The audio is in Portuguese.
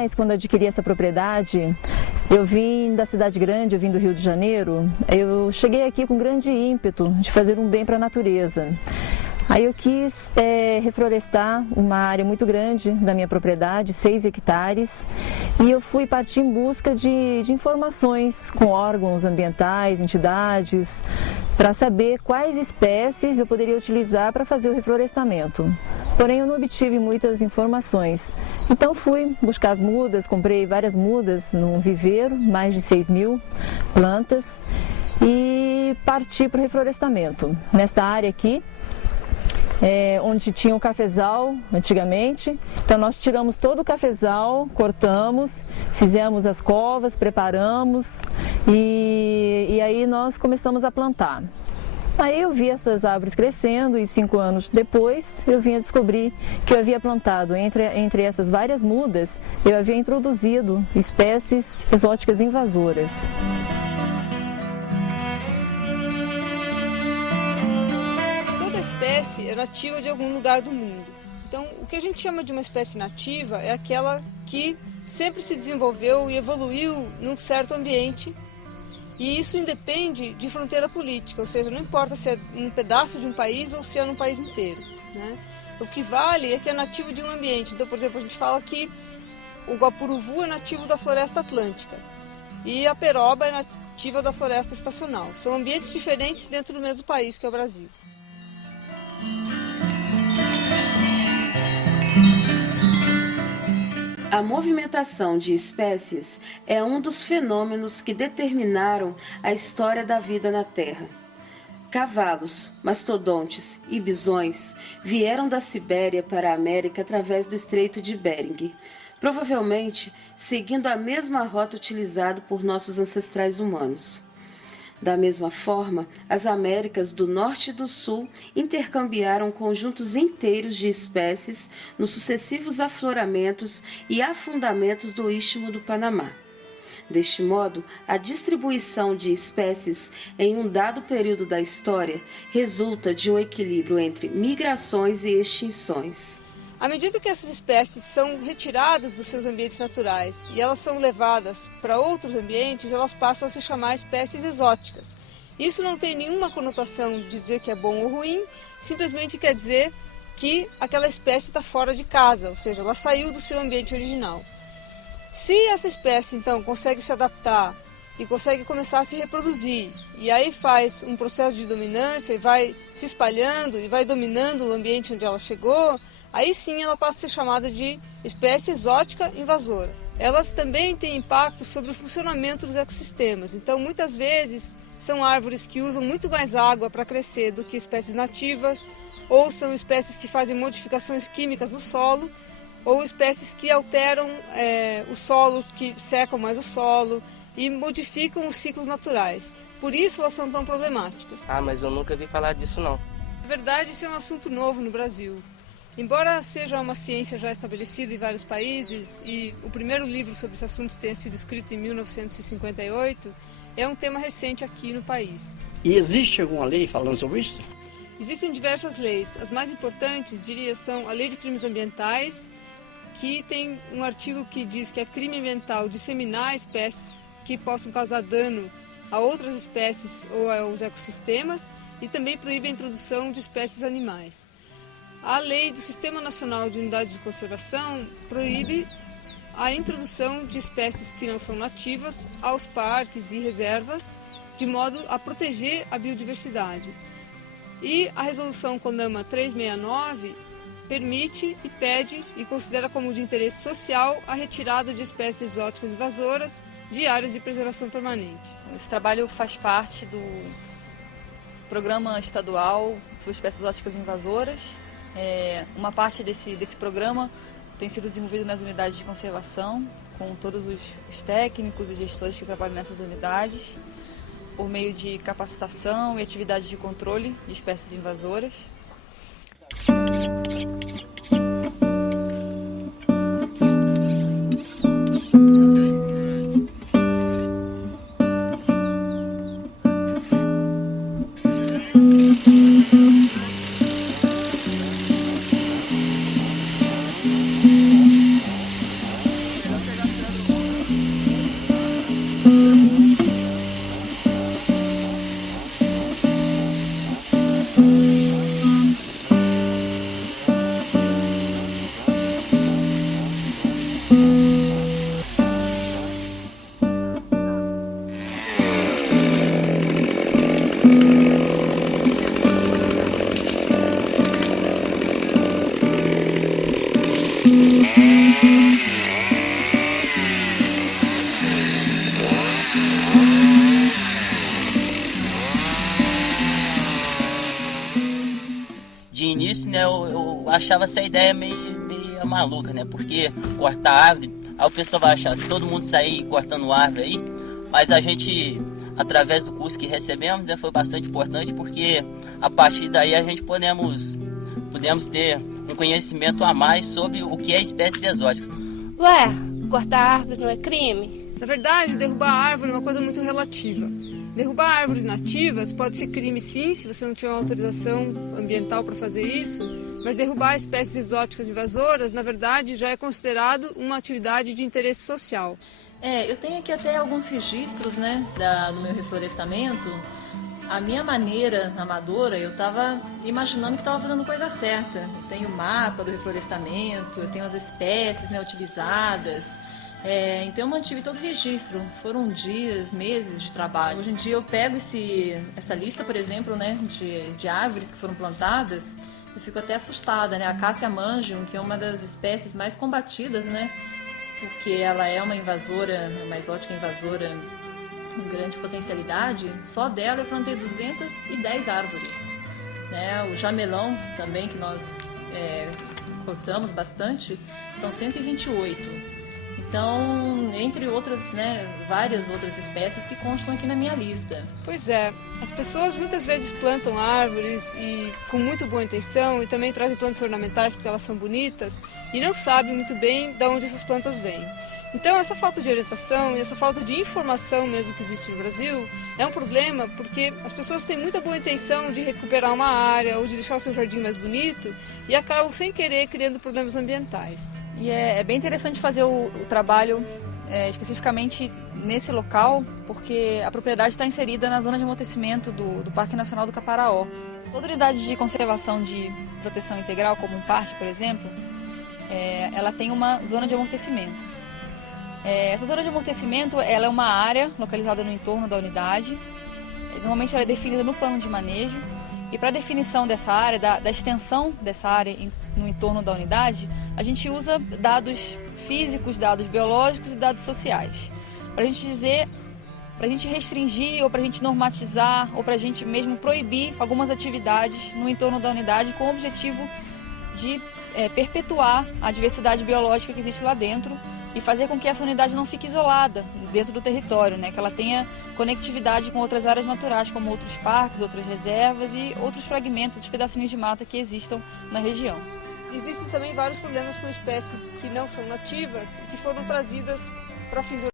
atrás, quando adquiri essa propriedade, eu vim da cidade grande, eu vim do Rio de Janeiro. Eu cheguei aqui com grande ímpeto de fazer um bem para a natureza. Aí eu quis reflorestar uma área muito grande da minha propriedade, 6 hectares, e eu fui partir em busca de informações com órgãos ambientais, entidades, para saber quais espécies eu poderia utilizar para fazer o reflorestamento. Porém, eu não obtive muitas informações. Então fui buscar as mudas, comprei várias mudas num viveiro, mais de 6.000 plantas, e parti para o reflorestamento. Nesta área aqui, onde tinha o cafezal antigamente, então nós tiramos todo o cafezal, cortamos, fizemos as covas, preparamos e aí nós começamos a plantar. Aí eu vi essas árvores crescendo e 5 anos depois eu vim a descobrir que eu havia plantado entre essas várias mudas, eu havia introduzido espécies exóticas invasoras. Toda espécie é nativa de algum lugar do mundo. Então, o que a gente chama de uma espécie nativa é aquela que sempre se desenvolveu e evoluiu num certo ambiente. E isso independe de fronteira política, ou seja, não importa se é um pedaço de um país ou se é num país inteiro, né? O que vale é que é nativo de um ambiente. Então, por exemplo, a gente fala que o guapuruvu é nativo da floresta atlântica e a peroba é nativa da floresta estacional. São ambientes diferentes dentro do mesmo país, que é o Brasil. A movimentação de espécies é um dos fenômenos que determinaram a história da vida na Terra. Cavalos, mastodontes e bisões vieram da Sibéria para a América através do Estreito de Bering, provavelmente seguindo a mesma rota utilizada por nossos ancestrais humanos. Da mesma forma, as Américas do Norte e do Sul intercambiaram conjuntos inteiros de espécies nos sucessivos afloramentos e afundamentos do Istmo do Panamá. Deste modo, a distribuição de espécies em um dado período da história resulta de um equilíbrio entre migrações e extinções. À medida que essas espécies são retiradas dos seus ambientes naturais e elas são levadas para outros ambientes, elas passam a se chamar espécies exóticas. Isso não tem nenhuma conotação de dizer que é bom ou ruim, simplesmente quer dizer que aquela espécie está fora de casa, ou seja, ela saiu do seu ambiente original. Se essa espécie, então, consegue se adaptar e consegue começar a se reproduzir, e aí faz um processo de dominância e vai se espalhando e vai dominando o ambiente onde ela chegou, aí sim ela passa a ser chamada de espécie exótica invasora. Elas também têm impacto sobre o funcionamento dos ecossistemas. Então, muitas vezes, são árvores que usam muito mais água para crescer do que espécies nativas, ou são espécies que fazem modificações químicas no solo, ou espécies que alteram os solos, que secam mais o solo e modificam os ciclos naturais. Por isso elas são tão problemáticas. Mas eu nunca vi falar disso não. Na verdade, isso é um assunto novo no Brasil. Embora seja uma ciência já estabelecida em vários países e o primeiro livro sobre esse assunto tenha sido escrito em 1958, é um tema recente aqui no país. E existe alguma lei falando sobre isso? Existem diversas leis. As mais importantes, diria, são a Lei de Crimes Ambientais, que tem um artigo que diz que é crime ambiental disseminar espécies que possam causar dano a outras espécies ou aos ecossistemas e também proíbe a introdução de espécies animais. A lei do Sistema Nacional de Unidades de Conservação proíbe a introdução de espécies que não são nativas aos parques e reservas, de modo a proteger a biodiversidade. E a resolução CONAMA 369 permite e pede e considera como de interesse social a retirada de espécies exóticas invasoras de áreas de preservação permanente. Esse trabalho faz parte do Programa Estadual sobre Espécies Exóticas Invasoras. Uma parte desse programa tem sido desenvolvido nas unidades de conservação, com todos os técnicos e gestores que trabalham nessas unidades, por meio de capacitação e atividades de controle de espécies invasoras. início, né, eu achava essa ideia meio maluca, né? Porque cortar árvore, aí o pessoal vai achar todo mundo sair cortando árvore aí, mas a gente, através do curso que recebemos, né, foi bastante importante, porque a partir daí a gente podemos ter um conhecimento a mais sobre o que é espécies exóticas. Ué, cortar árvore não é crime? Na verdade, derrubar árvore é uma coisa muito relativa. Derrubar árvores nativas pode ser crime sim, se você não tiver uma autorização ambiental para fazer isso, mas derrubar espécies exóticas invasoras, na verdade, já é considerado uma atividade de interesse social. Eu tenho aqui até alguns registros, né, do meu reflorestamento. A minha maneira amadora, eu estava imaginando que estava fazendo coisa certa. Eu tenho o mapa do reflorestamento, eu tenho as espécies, né, utilizadas. Então eu mantive todo o registro. Foram dias, meses de trabalho. Hoje em dia eu pego essa lista, por exemplo, né, de árvores que foram plantadas. Eu fico até assustada, né? A Cassia mangium, que é uma das espécies mais combatidas, né? Porque ela é uma invasora, uma exótica invasora com grande potencialidade. Só dela eu plantei 210 árvores, né? O jamelão também, que nós cortamos bastante, são 128. Então, entre outras, né, várias outras espécies que constam aqui na minha lista. Pois é, as pessoas muitas vezes plantam árvores e com muito boa intenção e também trazem plantas ornamentais porque elas são bonitas e não sabem muito bem de onde essas plantas vêm. Então, essa falta de orientação e essa falta de informação mesmo que existe no Brasil é um problema porque as pessoas têm muita boa intenção de recuperar uma área ou de deixar o seu jardim mais bonito e acabam sem querer criando problemas ambientais. E é bem interessante fazer o trabalho especificamente nesse local, porque a propriedade está inserida na zona de amortecimento do Parque Nacional do Caparaó. Toda unidade de conservação de proteção integral, como um parque, por exemplo, ela tem uma zona de amortecimento. Essa zona de amortecimento ela é uma área localizada no entorno da unidade. Normalmente ela é definida no plano de manejo. E para a definição dessa área, da extensão dessa área no entorno da unidade, a gente usa dados físicos, dados biológicos e dados sociais. Para a gente dizer, para a gente restringir ou para a gente normatizar ou para a gente mesmo proibir algumas atividades no entorno da unidade com o objetivo de perpetuar a diversidade biológica que existe lá dentro e fazer com que essa unidade não fique isolada dentro do território, né? Que ela tenha conectividade com outras áreas naturais, como outros parques, outras reservas e outros fragmentos, pedacinhos de mata que existam na região. Existem também vários problemas com espécies que não são nativas e que foram trazidas para fins